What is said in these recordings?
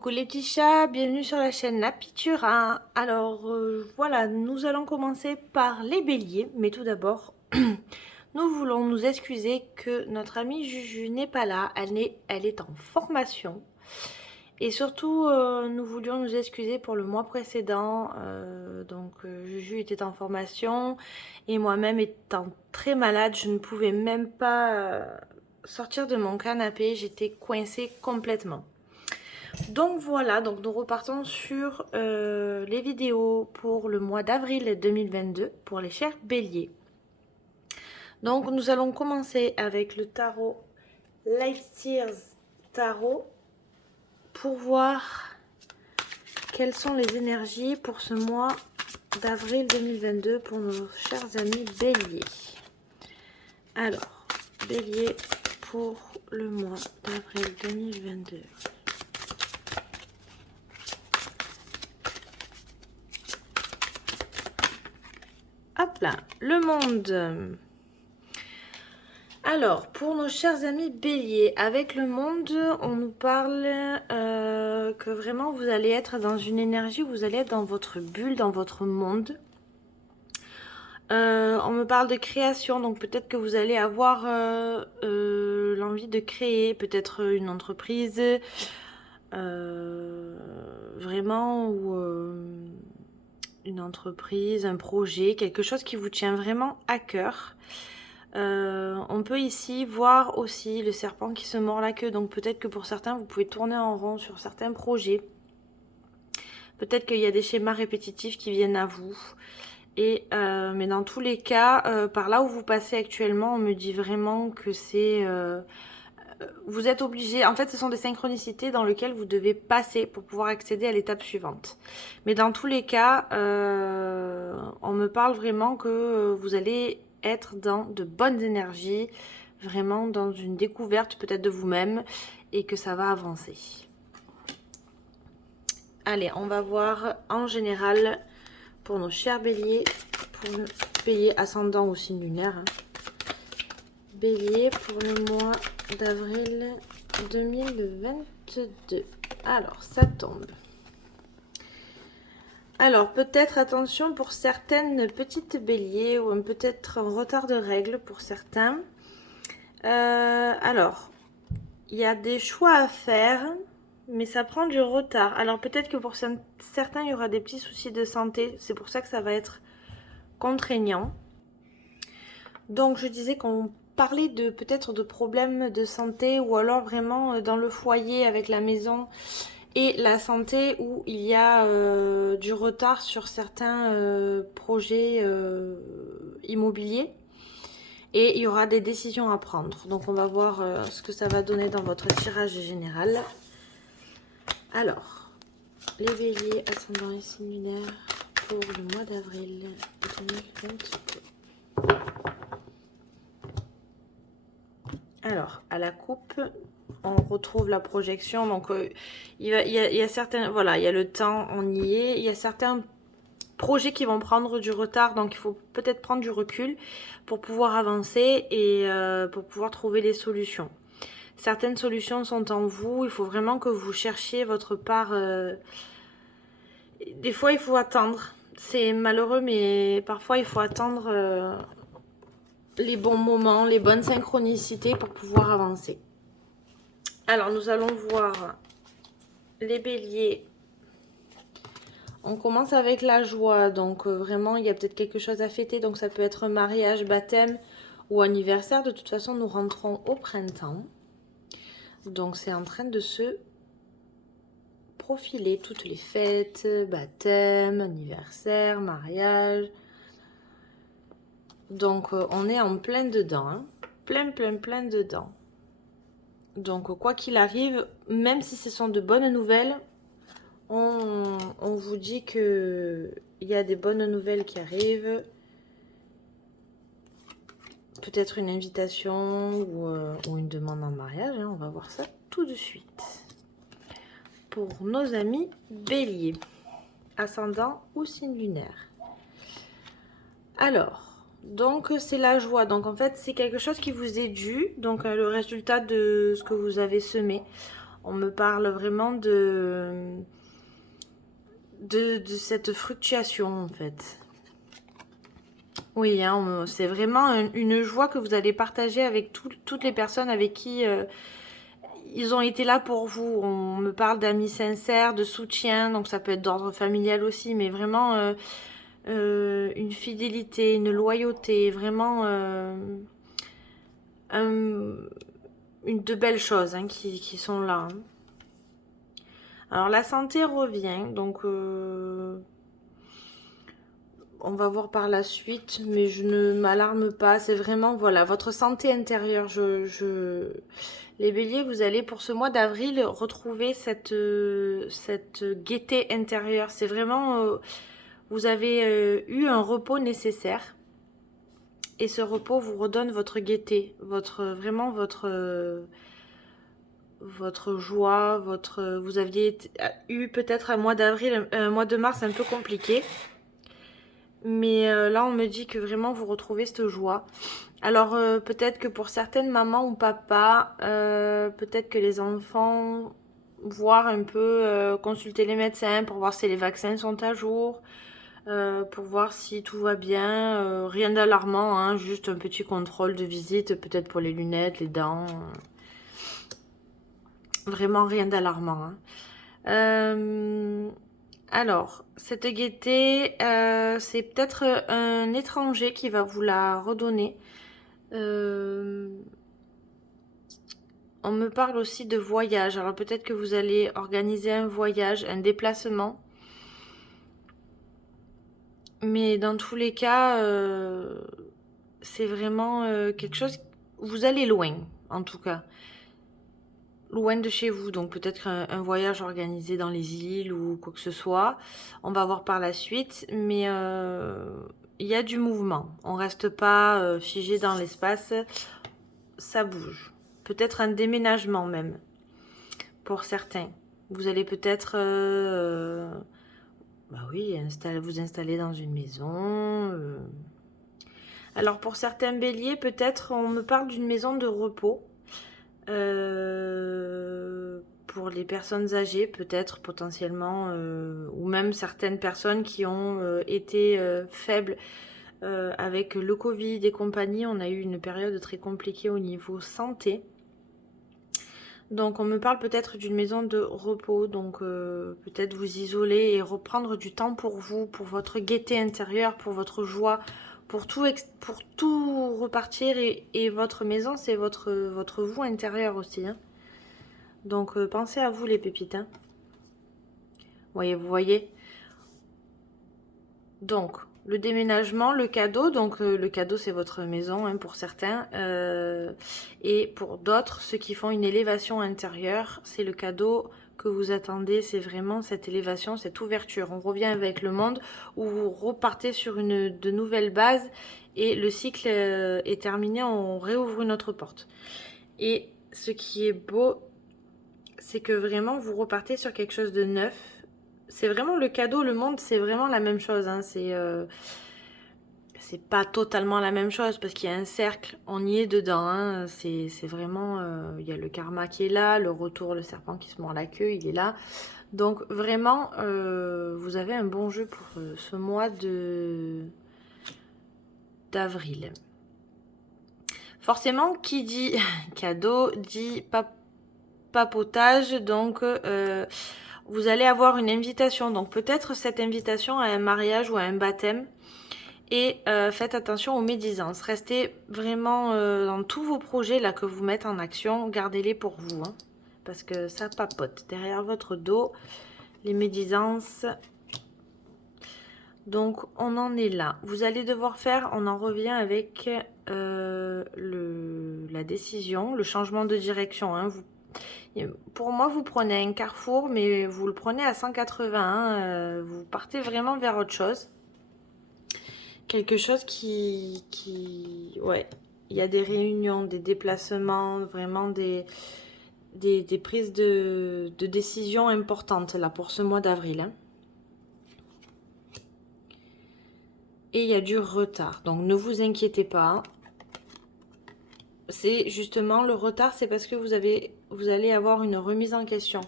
Coucou les petits chats, bienvenue sur la chaîne Napitura. Alors voilà, nous allons commencer par les béliers, mais tout d'abord, nous voulons nous excuser que notre amie Juju n'est pas là, elle est en formation. Et surtout, nous voulions nous excuser pour le mois précédent. Juju était en formation et moi-même étant très malade, je ne pouvais même pas sortir de mon canapé, j'étais coincée complètement. Donc voilà, donc nous repartons sur les vidéos pour le mois d'avril 2022 pour les chers béliers. Donc nous allons commencer avec le tarot Lifesteers Tarot pour voir quelles sont les énergies pour ce mois d'avril 2022 pour nos chers amis béliers. Alors, bélier pour le mois d'avril 2022. Hop là, le monde. Alors, pour nos chers amis béliers, avec le monde, on nous parle que vraiment vous allez être dans une énergie, vous allez être dans votre bulle, dans votre monde. On me parle de création, donc peut-être que vous allez avoir l'envie de créer peut-être une entreprise, vraiment, ou une entreprise, un projet, quelque chose qui vous tient vraiment à cœur. On peut ici voir aussi le serpent qui se mord la queue, donc peut-être que pour certains vous pouvez tourner en rond sur certains projets, peut-être qu'il y a des schémas répétitifs qui viennent à vous, mais dans tous les cas, par là où vous passez actuellement, on me dit vraiment que c'est vous êtes obligé, en fait ce sont des synchronicités dans lesquelles vous devez passer pour pouvoir accéder à l'étape suivante. Mais dans tous les cas, on me parle vraiment que vous allez être dans de bonnes énergies, vraiment dans une découverte peut-être de vous-même et que ça va avancer. Allez, on va voir en général pour nos chers béliers, pour le bélier ascendant ou signe lunaire. Bélier pour le mois d'avril 2022. Alors, ça tombe. Alors, peut-être attention pour certaines petites béliers ou peut-être un retard de règles pour certains. Alors, il y a des choix à faire, mais ça prend du retard. Alors, peut-être que pour certains, il y aura des petits soucis de santé. C'est pour ça que ça va être contraignant. Donc, je disais qu'on parlait de peut-être de problèmes de santé ou alors vraiment dans le foyer avec la maison et la santé où il y a du retard sur certains projets immobiliers et il y aura des décisions à prendre. Donc on va voir ce que ça va donner dans votre tirage général. Alors, les béliers ascendant et signe lunaire pour le mois d'avril 2022. Alors, à la coupe, on retrouve la projection. Donc, il y a certains... Voilà, il y a le temps, on y est. Il y a certains projets qui vont prendre du retard. Donc, il faut peut-être prendre du recul pour pouvoir avancer et pour pouvoir trouver les solutions. Certaines solutions sont en vous. Il faut vraiment que vous cherchiez votre part. Des fois, il faut attendre. C'est malheureux, mais parfois, il faut attendre... les bons moments, les bonnes synchronicités pour pouvoir avancer. Alors, nous allons voir les béliers. On commence avec la joie. Donc, vraiment, il y a peut-être quelque chose à fêter. Donc, ça peut être mariage, baptême ou anniversaire. De toute façon, nous rentrons au printemps. Donc, c'est en train de se profiler toutes les fêtes, baptême, anniversaire, mariage. Donc, on est en plein dedans, hein. Plein dedans. Donc, quoi qu'il arrive, même si ce sont de bonnes nouvelles, on vous dit qu'il y a des bonnes nouvelles qui arrivent. Peut-être une invitation ou une demande en mariage, hein. On va voir ça tout de suite. Pour nos amis béliers, ascendant ou signe lunaire. Alors... Donc, c'est la joie. Donc, en fait, c'est quelque chose qui vous est dû. Donc, le résultat de ce que vous avez semé. On me parle vraiment de cette fluctuation en fait. Oui, hein, c'est vraiment une joie que vous allez partager avec toutes les personnes avec qui ils ont été là pour vous. On me parle d'amis sincères, de soutien, donc ça peut être d'ordre familial aussi, mais vraiment une fidélité, une loyauté, vraiment de belles choses hein, qui sont là. Hein. Alors la santé revient, donc on va voir par la suite, mais je ne m'alarme pas. C'est vraiment, voilà, votre santé intérieure. Les béliers, vous allez pour ce mois d'avril retrouver cette gaieté intérieure. C'est vraiment, vous avez eu un repos nécessaire. Et ce repos vous redonne votre gaieté, vraiment votre joie, vous aviez eu peut-être un mois d'avril, un mois de mars un peu compliqué. Mais là, on me dit que vraiment, vous retrouvez cette joie. Alors, peut-être que pour certaines mamans ou papas, peut-être que les enfants, voir un peu, consulter les médecins pour voir si les vaccins sont à jour, pour voir si tout va bien. Rien d'alarmant, hein, juste un petit contrôle de visite, peut-être pour les lunettes, les dents. Vraiment rien d'alarmant. Hein. Alors, cette gaieté, c'est peut-être un étranger qui va vous la redonner. On me parle aussi de voyage. Alors peut-être que vous allez organiser un voyage, un déplacement. Mais dans tous les cas, c'est vraiment quelque chose... Vous allez loin, en tout cas. Loin de chez vous, donc peut-être un voyage organisé dans les îles ou quoi que ce soit. On va voir par la suite, mais il y a du mouvement. On reste pas figé dans l'espace, ça bouge. Peut-être un déménagement même, pour certains. Vous allez peut-être, bah oui, vous installer dans une maison. Alors pour certains béliers, peut-être on me parle d'une maison de repos. Pour les personnes âgées, peut-être potentiellement, ou même certaines personnes qui ont été faibles avec le Covid et compagnie. On a eu une période très compliquée au niveau santé. Donc on me parle peut-être d'une maison de repos, donc peut-être vous isoler et reprendre du temps pour vous, pour votre gaieté intérieure, pour votre joie, pour tout repartir et votre maison c'est votre vous intérieur aussi. Hein. Donc pensez à vous les pépites. Hein. Vous voyez. Donc le déménagement, le cadeau, donc le cadeau c'est votre maison hein, pour certains. Et pour d'autres, ceux qui font une élévation intérieure, c'est le cadeau que vous attendez, c'est vraiment cette élévation, cette ouverture. On revient avec le monde où vous repartez sur de nouvelles bases et le cycle est terminé, on réouvre une autre porte. Et ce qui est beau, c'est que vraiment vous repartez sur quelque chose de neuf. C'est vraiment le cadeau, le monde, c'est vraiment la même chose. Hein. C'est pas totalement la même chose parce qu'il y a un cercle, on y est dedans. Hein. C'est vraiment, il y a le karma qui est là, le retour, le serpent qui se mord la queue, il est là. Donc vraiment, vous avez un bon jeu pour ce mois d'avril. Forcément, qui dit cadeau dit papotage, donc vous allez avoir une invitation. Donc peut-être cette invitation à un mariage ou à un baptême. Et faites attention aux médisances. Restez vraiment dans tous vos projets là que vous mettez en action. Gardez-les pour vous. Hein, parce que ça papote derrière votre dos. Les médisances. Donc on en est là. Vous allez devoir faire, on en revient avec la décision, le changement de direction. Hein. Pour moi, vous prenez un carrefour, mais vous le prenez à 180. Hein, vous partez vraiment vers autre chose. Quelque chose ouais, il y a des réunions, des déplacements, vraiment des prises de décisions importantes là pour ce mois d'avril. Hein. Et il y a du retard, donc ne vous inquiétez pas. C'est justement le retard, c'est parce que vous avez vous allez avoir une remise en question.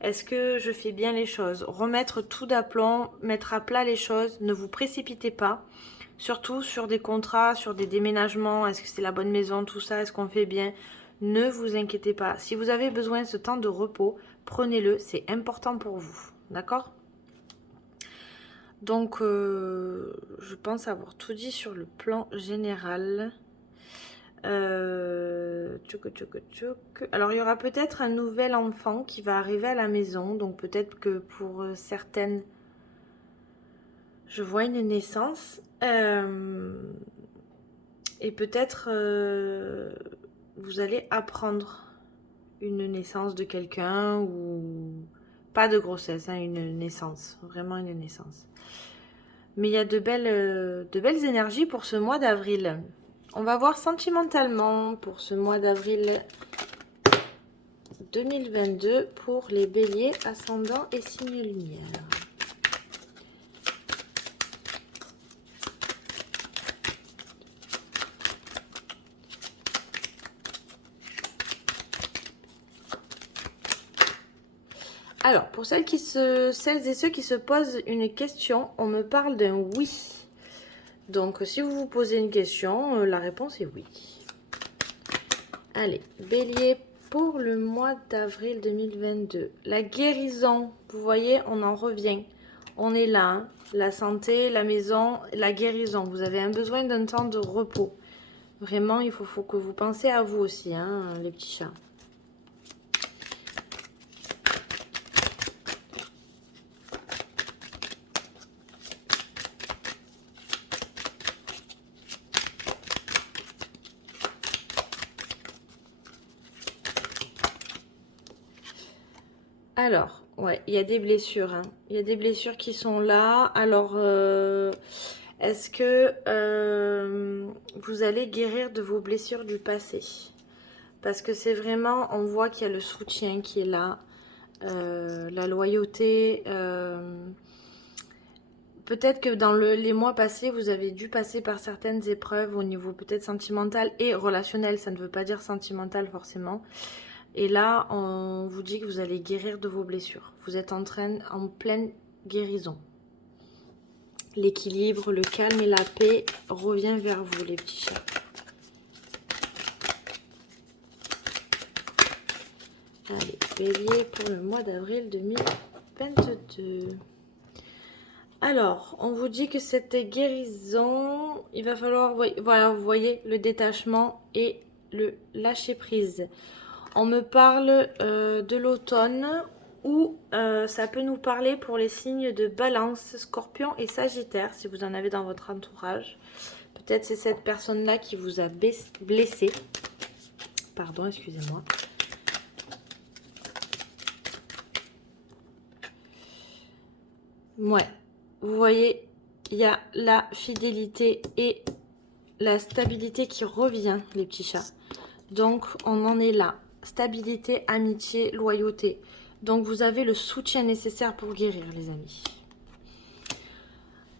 Est-ce que je fais bien les choses? Remettre tout d'aplomb, mettre à plat les choses, ne vous précipitez pas. Surtout sur des contrats, sur des déménagements, est-ce que c'est la bonne maison, tout ça, est-ce qu'on fait bien? Ne vous inquiétez pas. Si vous avez besoin de ce temps de repos, prenez-le, c'est important pour vous. D'accord? Donc, je pense avoir tout dit sur le plan général. Alors, il y aura peut-être un nouvel enfant qui va arriver à la maison. Donc, peut-être que pour certaines, je vois une naissance. Et peut-être vous allez apprendre une naissance de quelqu'un ou pas de grossesse, hein, une naissance, vraiment une naissance. Mais il y a de belles énergies pour ce mois d'avril. On va voir sentimentalement pour ce mois d'avril 2022 pour les béliers, ascendant et signes lumière. Alors, pour celles et ceux qui se posent une question, on me parle d'un oui. Donc, si vous vous posez une question, la réponse est oui. Allez, bélier, pour le mois d'avril 2022. La guérison, vous voyez, on en revient. On est là, hein. La santé, la maison, la guérison. Vous avez un besoin d'un temps de repos. Vraiment, il faut que vous pensez à vous aussi, hein, les petits chats. Alors, ouais, il y a des blessures, hein. Il y a des blessures qui sont là. Alors, est-ce que vous allez guérir de vos blessures du passé? Parce que c'est vraiment, on voit qu'il y a le soutien qui est là, la loyauté. Peut-être que dans les mois passés, vous avez dû passer par certaines épreuves au niveau peut-être sentimental et relationnel. Ça ne veut pas dire sentimental forcément. Et là, on vous dit que vous allez guérir de vos blessures. Vous êtes en pleine guérison. L'équilibre, le calme et la paix revient vers vous, les petits chats. Allez, bélier pour le mois d'avril 2022. Alors, on vous dit que cette guérison, il va falloir, voilà, vous voyez, le détachement et le lâcher prise. On me parle de l'automne ou ça peut nous parler pour les signes de Balance, Scorpion et Sagittaire, si vous en avez dans votre entourage. Peut-être c'est cette personne-là qui vous a blessé. Pardon, excusez-moi. Ouais, vous voyez, il y a la fidélité et la stabilité qui revient, les petits chats. Donc, on en est là. Stabilité, amitié, loyauté. Donc, vous avez le soutien nécessaire pour guérir, les amis.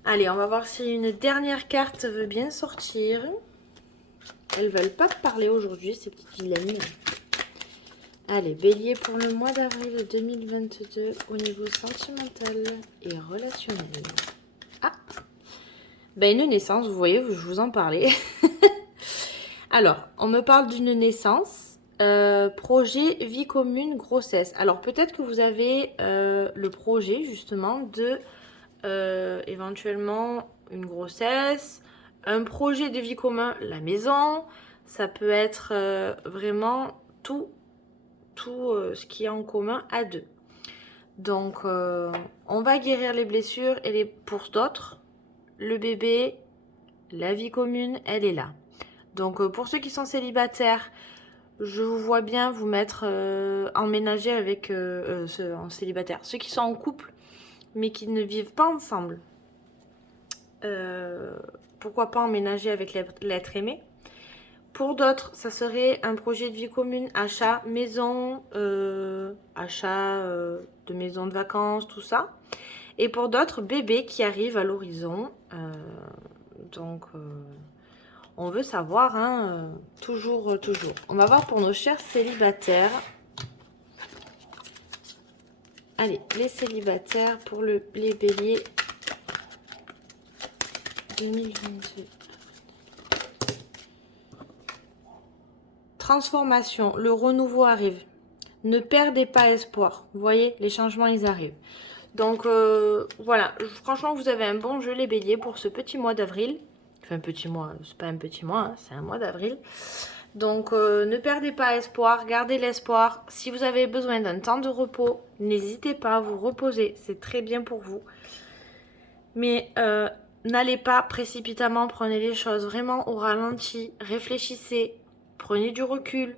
Allez, on va voir si une dernière carte veut bien sortir. Elles veulent pas parler aujourd'hui, ces petites vilaines. Allez, bélier pour le mois d'avril 2022 au niveau sentimental et relationnel. Ah, ben une naissance, vous voyez, je vous en parlais. Alors, on me parle d'une naissance. Projet, vie commune, grossesse. Alors peut-être que vous avez le projet justement de éventuellement une grossesse, un projet de vie commun, la maison. Ça peut être vraiment tout ce qui est en commun à deux. Donc on va guérir les blessures et pour d'autres, le bébé, la vie commune, elle est là. Donc pour ceux qui sont célibataires, je vous vois bien vous mettre emménager avec en célibataire. Ceux qui sont en couple mais qui ne vivent pas ensemble, pourquoi pas emménager avec l'être aimé. Pour d'autres, ça serait un projet de vie commune, achat, maison, achat de maison de vacances, tout ça. Et pour d'autres, bébé qui arrive à l'horizon. Donc on veut savoir, hein, toujours. On va voir pour nos chers célibataires. Allez, les célibataires pour les béliers 2022. Transformation, le renouveau arrive. Ne perdez pas espoir. Vous voyez, les changements, ils arrivent. Donc, voilà. Franchement, vous avez un bon jeu, les béliers, pour ce petit mois d'avril. Enfin, petit mois, c'est pas un petit mois, hein, c'est un mois d'avril. Donc, ne perdez pas espoir. Gardez l'espoir. Si vous avez besoin d'un temps de repos, n'hésitez pas à vous reposer. C'est très bien pour vous. Mais n'allez pas précipitamment. Prenez les choses vraiment au ralenti. Réfléchissez. Prenez du recul.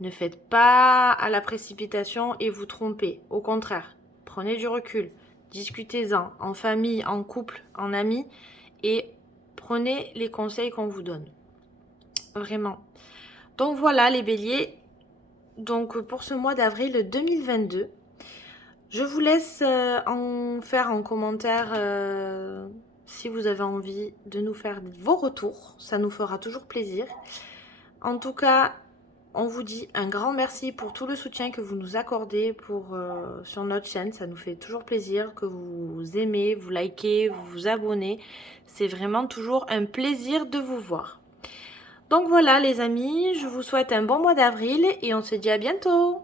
Ne faites pas à la précipitation et vous trompez. Au contraire, prenez du recul. Discutez-en en famille, en couple, en amis et prenez les conseils qu'on vous donne. Vraiment. Donc voilà les béliers. Donc pour ce mois d'avril 2022, je vous laisse en faire en commentaire si vous avez envie de nous faire vos retours. Ça nous fera toujours plaisir. En tout cas, on vous dit un grand merci pour tout le soutien que vous nous accordez sur notre chaîne. Ça nous fait toujours plaisir que vous aimez, vous likez, vous vous abonnez. C'est vraiment toujours un plaisir de vous voir. Donc voilà les amis, je vous souhaite un bon mois d'avril et on se dit à bientôt.